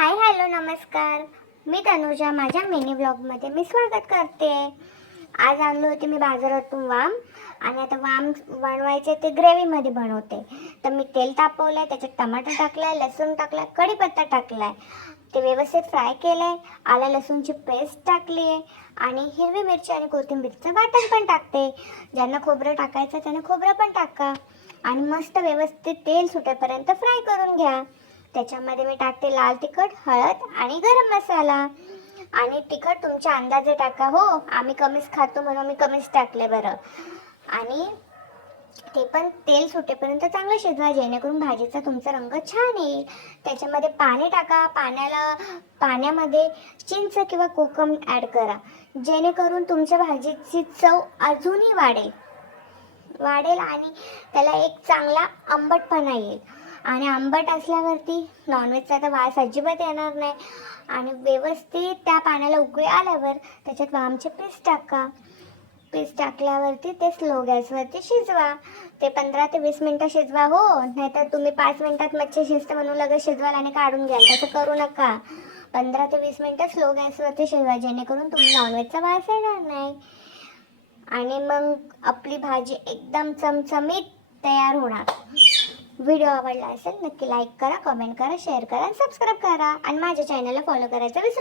Hi hello नमस्कार. मी तनुजा. माझ्या mini ब्लॉगमध्ये मी स्वागत करते. आज आणले होते मी बाजारातून वाम आणि आता वाम बनवायचे ते ग्रेव्हीमध्ये बनवते. तर मी तेल तापवलं आहे, त्याच्यात टमाटर टाकला आहे, लसूण टाकला आहे, कढीपत्ता टाकला आहे, ते व्यवस्थित फ्राय केलं आहे. आला लसूणची पेस्ट टाकली आहे आणि हिरवी मिरची आणि कोथिंबीरचं वाटण पण टाकते. ज्यांना खोबरं टाकायचं त्याने खोबरं पण टाका आणि मस्त व्यवस्थित तेल सुटेपर्यंत फ्राय करून घ्या. त्याच्यामध्ये मी टाकते लाल तिखट, हळद आणि गरम मसाला. आणि तिखट तुमच्या अंदाजे टाका. हो, आम्ही कमीच खातो म्हणून मी कमीच टाकले बरं. आणि ते पण तेल सुटेपर्यंत चांगलं शिजवा, जेणेकरून भाजीचा तुमचा रंग छान येईल. त्याच्यामध्ये पाणी टाका. पाण्यामध्ये चिंच किंवा कोकम ॲड करा, जेणेकरून तुमच्या भाजीची चव अजूनही वाढेल आणि त्याला एक चांगला आंबटपणा येईल. आणि आंबट असल्यावरती नॉनव्हेजचा तर वास अजिबात येणार नाही. आणि व्यवस्थित त्या पाण्याला उकळी आल्यावर त्याच्यात वामचे पीस टाका. पीस टाकल्यावरती ते स्लो गॅसवरती शिजवा. ते 15 ते 20 मिनटं शिजवा. हो, नाहीतर तुम्ही 5 मिनटात मच्छी शिजते म्हणून लगेच शिजवाल आणि काढून घ्याल, तसं करू नका. 15 ते 20 मिनटं स्लो गॅसवरती शिजवा, जेणेकरून तुम्ही नॉनव्हेजचा वास येणार नाही. आणि मग आपली भाजी एकदम चमचमीत तयार होणार. व्हिडिओ आवडला असेल नक्की लाईक करा, कमेंट करा, शेअर करा आणि सबस्क्राईब करा. आणि माझ्या चॅनलला फॉलो करायचं विसरू